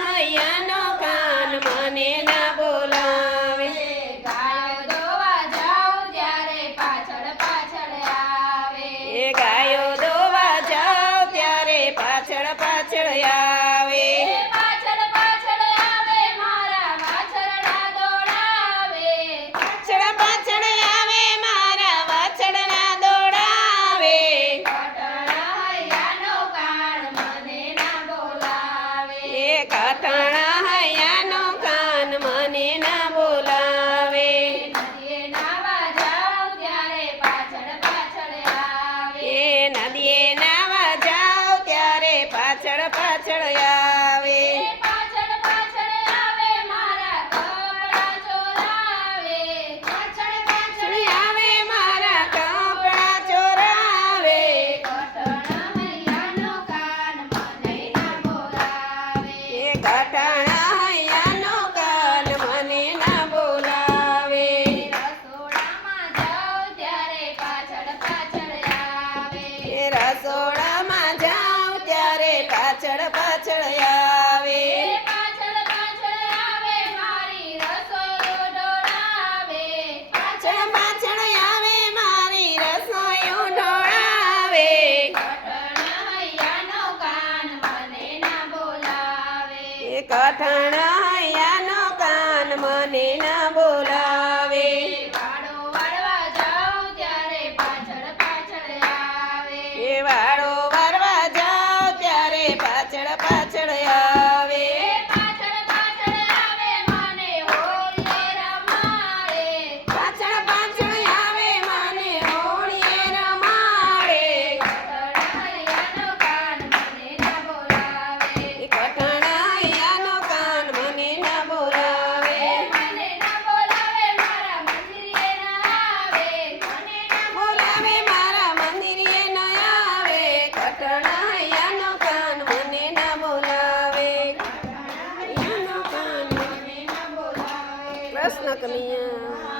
હૈયાનો કાન મને ના બોલાવે ગાયો દોવા જાઉં ત્યારે પાછળ પાછળ આવે એ ગાયો દોવા જાવ ત્યારે પાછળ પાછળ આવે પાછળ પાછળ આવે મારા વાછરડા દોડાવે પાછળ પાછળ આવે મારા વાછરડા દોડાવે કટણા હૈયાનો કાન મને ના બોલાવે એ કટણા હૈયાનો કાન મને ના બોલાવે નદીએ નાવા જાઉં ત્યારે પાછળ પાછળ આવે એ નદીએ નાવા જાવ ત્યારે પાછળ પાછળ આવે પાછળ પાછળ આવે મારા કપડા ચોરાવે પાછળ પાછળ આવે મારા કપડા ચોરાવે કટણા હૈયાનો કાન મને ના બોલાવે એ કટણા હૈયાનો કાન મને ના બોલાવે રસોડામાં જાઉં ત્યારે પાછળ પાછળ આવે એ રસોડામાં જાવ ત્યારે પાછળ પાછળ આવે પાછળ પાછળ આવે મારી રસોઈ ડોળાવે પાછળ પાછળ આવે મારી રસોઈ ઢોળાવે કટણા હૈયાનો કાન મને ના બોલાવે એ કઠણ હૈયાનો કાન મને ના બોલાવે વાડો વાળવા જાઉં ત્યારે પાછળ પાછળ આવે એ વાળો વારવા જાવ ત્યારે પાછળ પાછળ આવે પાછળ પાછળ આવે મને હોળીએ રમાડે પાછળ પાછળ આવે મને હોળીએ રમાડે કટણા હૈયાનો કાન મને ના બોલાવે એ કઠણ હૈયાનો કાન મને ના બોલાવે મને ના બોલાવે મારા મંદિરે ના આવે મને ના બોલાવે મારા મંદિરે ન આવે કઠણ હૈયાનો કાન મને ના બોલાવે હૈયાનો કાન મને ના બોલાવે કૃષ્ણ કનૈયા